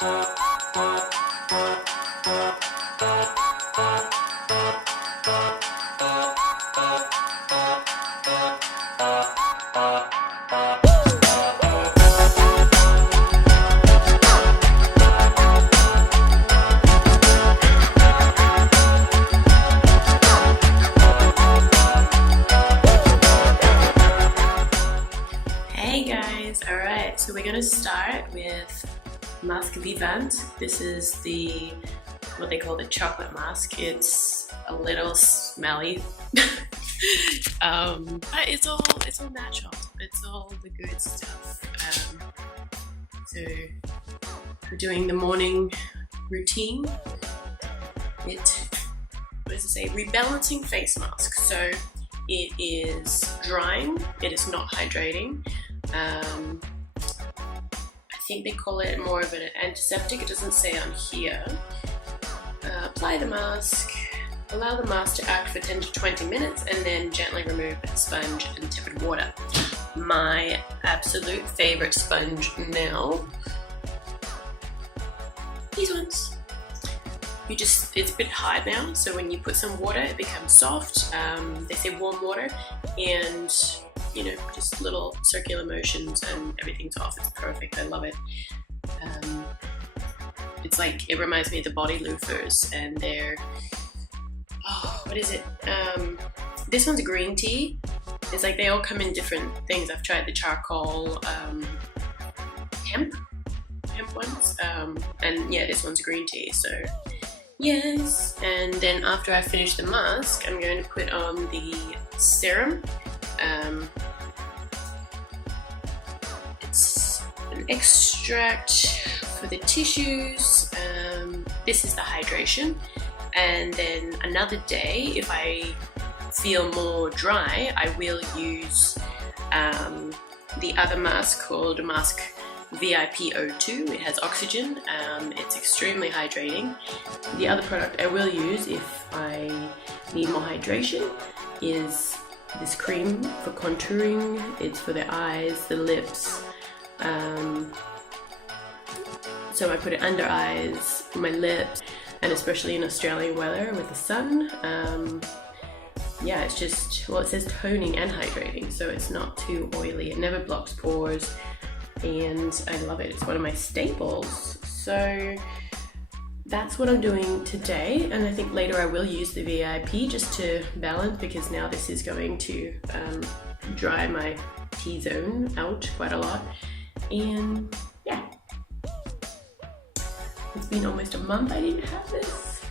Hey guys, alright, so we're going to start with mask VIVANT. This is what they call the chocolate mask. It's a little smelly, but it's all natural. It's all the good stuff. So we're doing the morning routine. What does it say? Rebalancing face mask. So it is drying. It is not hydrating. I think they call it more of an antiseptic. It doesn't say on here. Apply the mask, allow the mask to act for 10 to 20 minutes, and then gently remove with a sponge and tepid water. My absolute favorite sponge now, these ones. It's a bit hard now, so when you put some water, it becomes soft. They say warm water, and just little circular motions and everyth's off. It's perfect. I love it. It's like, it reminds me of the body loofers, and they're, what is it? This one's green tea. It's like they all come in different things. I've tried the charcoal, hemp ones, and yeah, this one's green tea. So yes, and then after I finish the mask, I'm going to put on the serum. It's an extract for the tissues. This is the hydration, and then another day, if I feel more dry, I will use the other mask called mask VIP02. It has oxygen. It's extremely hydrating. The other product I will use if I need more hydration is this cream for contouring. It's for the eyes, the lips. So I put it under eyes, my lips, and especially in Australian weather with the sun. Yeah, it's just, well, it says toning and hydrating, so it's not too oily. It never blocks pores, and I love it. It's one of my staples. So that's what I'm doing today, and I think later I will use the VIP just to balance, because now this is going to dry my T-zone out quite a lot. And yeah, it's been almost a month I didn't have this.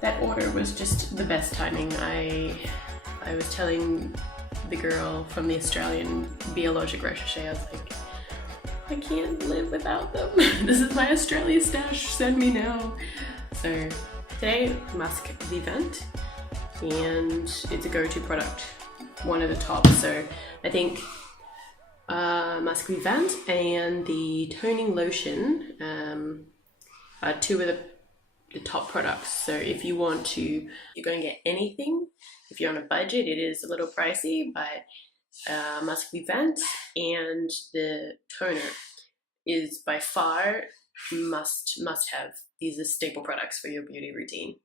That order was just the best timing. I was telling the girl from the Australian Biologique Recherche, I was like, I can't live without them. This is my Australia stash, send me now. So today, mask VIVANT, and it's a go-to product, one of the top. So I think mask VIVANT and the toning lotion are two of the top products. So if you want to, you're going to get anything. If you're on a budget, it is a little pricey, but mask VIVANT and the toner is by far must have. These are staple products for your beauty routine.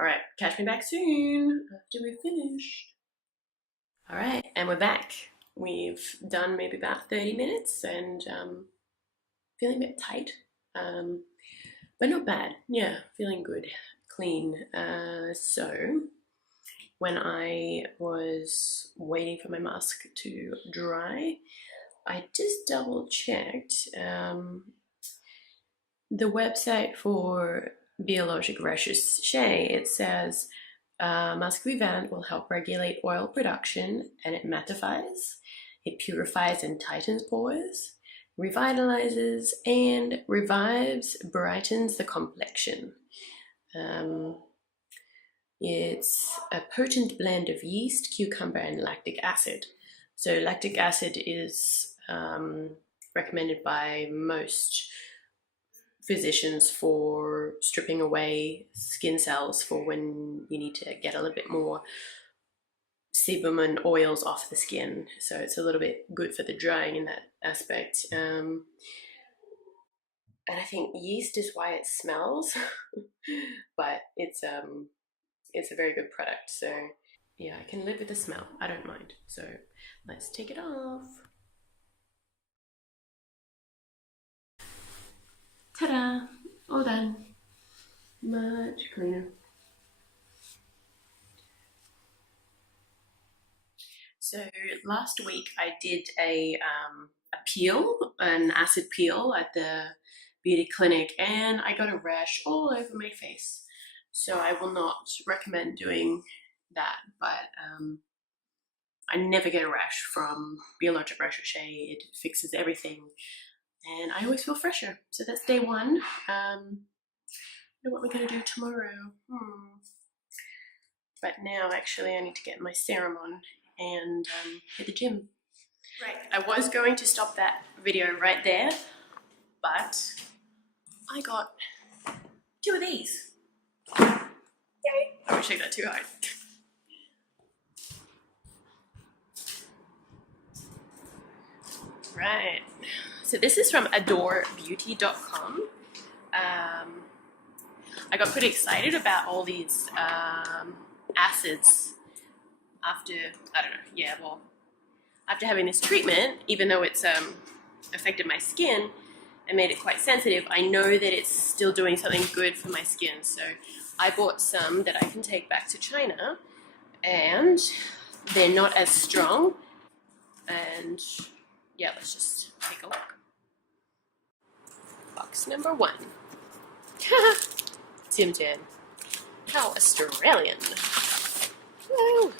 All right, catch me back soon after we've finished. All right, and we're back. We've done maybe about 30 minutes, and feeling a bit tight, but not bad. Yeah, feeling good, clean. So when I was waiting for my mask to dry, I just double checked the website for Biologique Recherche. It says mask VIVANT will help regulate oil production, and it mattifies, it purifies and tightens pores, revitalizes and revives, brightens the complexion. It's a potent blend of yeast, cucumber, and lactic acid. So lactic acid is recommended by most physicians for stripping away skin cells for when you need to get a little bit more sebum and oils off the skin. So it's a little bit good for the drying in that aspect. and I think yeast is why it smells, but it's a very good product. So yeah, I can live with the smell. I don't mind. So let's take it off. Ta-da! All done. Much cleaner. So last week I did a peel, an acid peel at the beauty clinic, and I got a rash all over my face. So I will not recommend doing that, but I never get a rash from Biologique Recherche. It fixes everything, and I always feel fresher. So that's day one. I don't know what we're gonna do tomorrow. But now actually I need to get my serum on and hit the gym. Right, I was going to stop that video right there, but I got 2 of these. Yay! I won't shake that too hard. Right, so this is from adorebeauty.com. I got pretty excited about all these acids after, I don't know, yeah, well, after having this treatment, even though it's affected my skin and made it quite sensitive, I know that it's still doing something good for my skin. So I bought some that I can take back to China, and they're not as strong. And yeah, let's just take a look. Box number 1. Tim Tam. How Australian. Woo.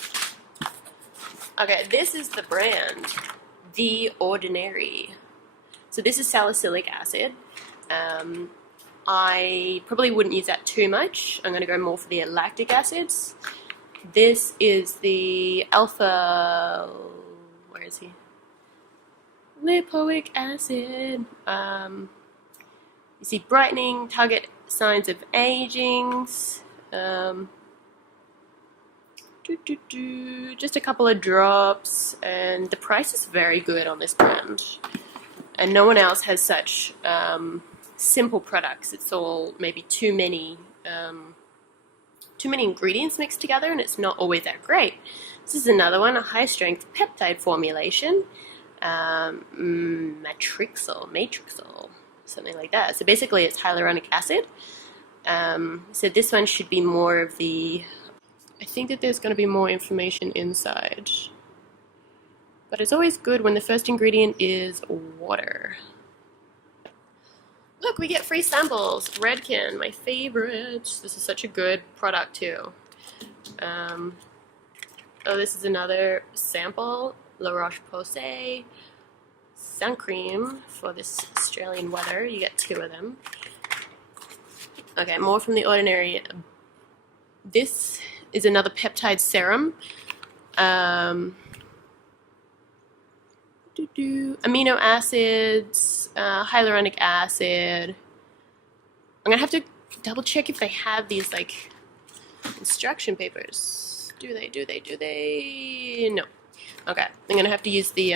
Okay, this is the brand, The Ordinary. So this is salicylic acid. I probably wouldn't use that too much. I'm going to go more for the lactic acids. This is the alpha, where is he? Lipoic acid. You see brightening, target signs of aging. Just a couple of drops, and the price is very good on this brand. And no one else has such simple products. It's all maybe too many ingredients mixed together, and it's not always that great. This is another one, a high-strength peptide formulation, matrixyl, something like that. So basically, it's hyaluronic acid. So this one should be more of the. I think that there's going to be more information inside. But it's always good when the first ingredient is water. Look, we get free samples. Redken, my favorite. This is such a good product too. Oh, this is another sample. La Roche-Posay sun cream for this Australian weather. You get 2 of them. Okay, more from The Ordinary. This is another peptide serum. Amino acids, hyaluronic acid. I'm gonna have to double check if they have these like instruction papers. Do they? No. Okay, I'm gonna have to use the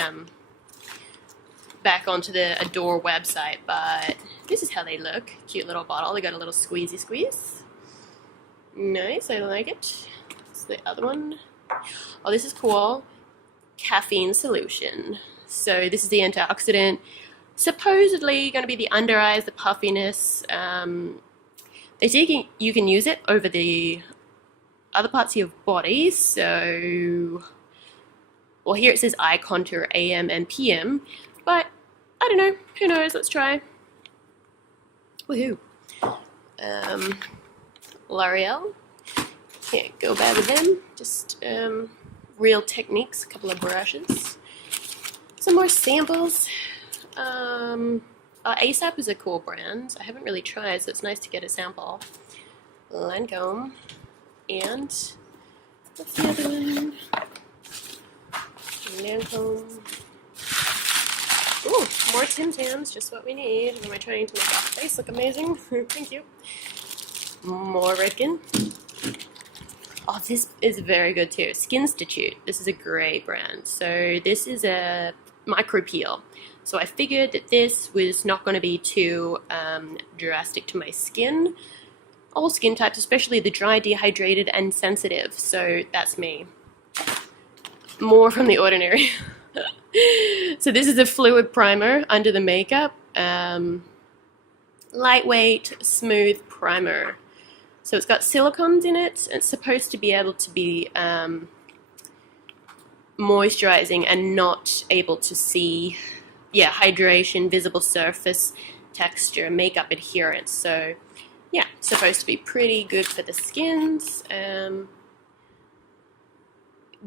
back onto the Adore website, but this is how they look. Cute little bottle. They got a little squeeze. Nice, I like it. It's the other one. Oh, this is cool. Caffeine solution. So this is the antioxidant. Supposedly going to be the under eyes, the puffiness. They say you can use it over the other parts of your body. So, well, here it says eye contour AM and PM, but I don't know. Who knows? Let's try. Woohoo. L'Oreal. Can't go bad with them. Just Real Techniques, a couple of brushes. Some more samples. ASAP is a cool brand. I haven't really tried, so it's nice to get a sample. Lancome. And what's the other one? Lancome. Ooh, more Tim Tams, just what we need. Am I trying to make our face look amazing? Thank you. More Redken. Oh, this is very good too. Skin Institute. This is a great brand. So this is a micro peel. So I figured that this was not going to be too drastic to my skin. All skin types, especially the dry, dehydrated, and sensitive. So that's me. More from the ordinary. So this is a fluid primer under the makeup. Lightweight, smooth primer. So it's got silicones in it. It's supposed to be able to be moisturizing and not able to see, hydration, visible surface texture, makeup adherence. So yeah, supposed to be pretty good for the skins.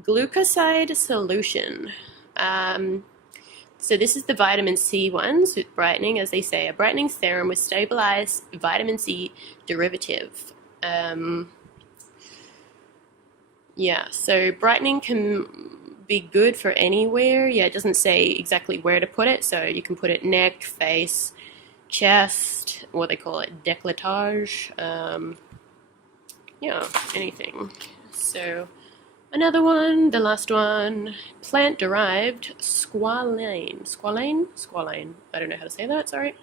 Glucoside solution. So this is the vitamin C ones with brightening, as they say, a brightening serum with stabilized vitamin C derivative. So brightening can be good for anywhere. It doesn't say exactly where to put it, so you can put it neck, face, chest, what they call it, décolletage, anything. So another one, the last one, plant-derived squalane, I don't know how to say that, sorry.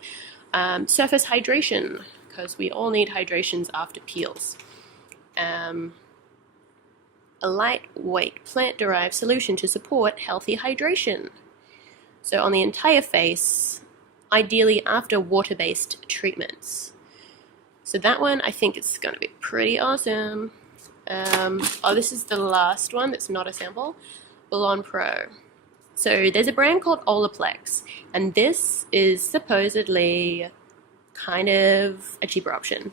Surface hydration, because we all need hydrations after peels. A lightweight plant-derived solution to support healthy hydration. So on the entire face, ideally after water-based treatments. So that one, I think it's going to be pretty awesome. This is the last one that's not a sample, Blonde Pro. So there's a brand called Olaplex, and this is supposedly kind of a cheaper option,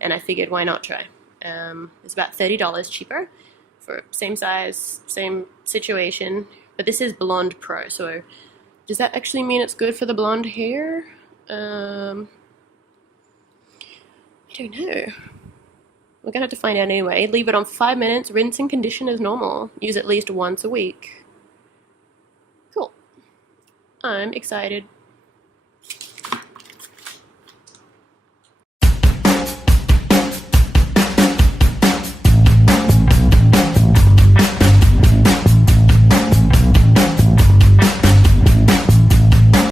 and I figured why not try. It's about $30 cheaper for same size, same situation, but this is Blonde Pro, so does that actually mean it's good for the blonde hair? I don't know. We're gonna have to find out anyway. Leave it on for 5 minutes, rinse and condition as normal. Use at least once a week. Cool. I'm excited.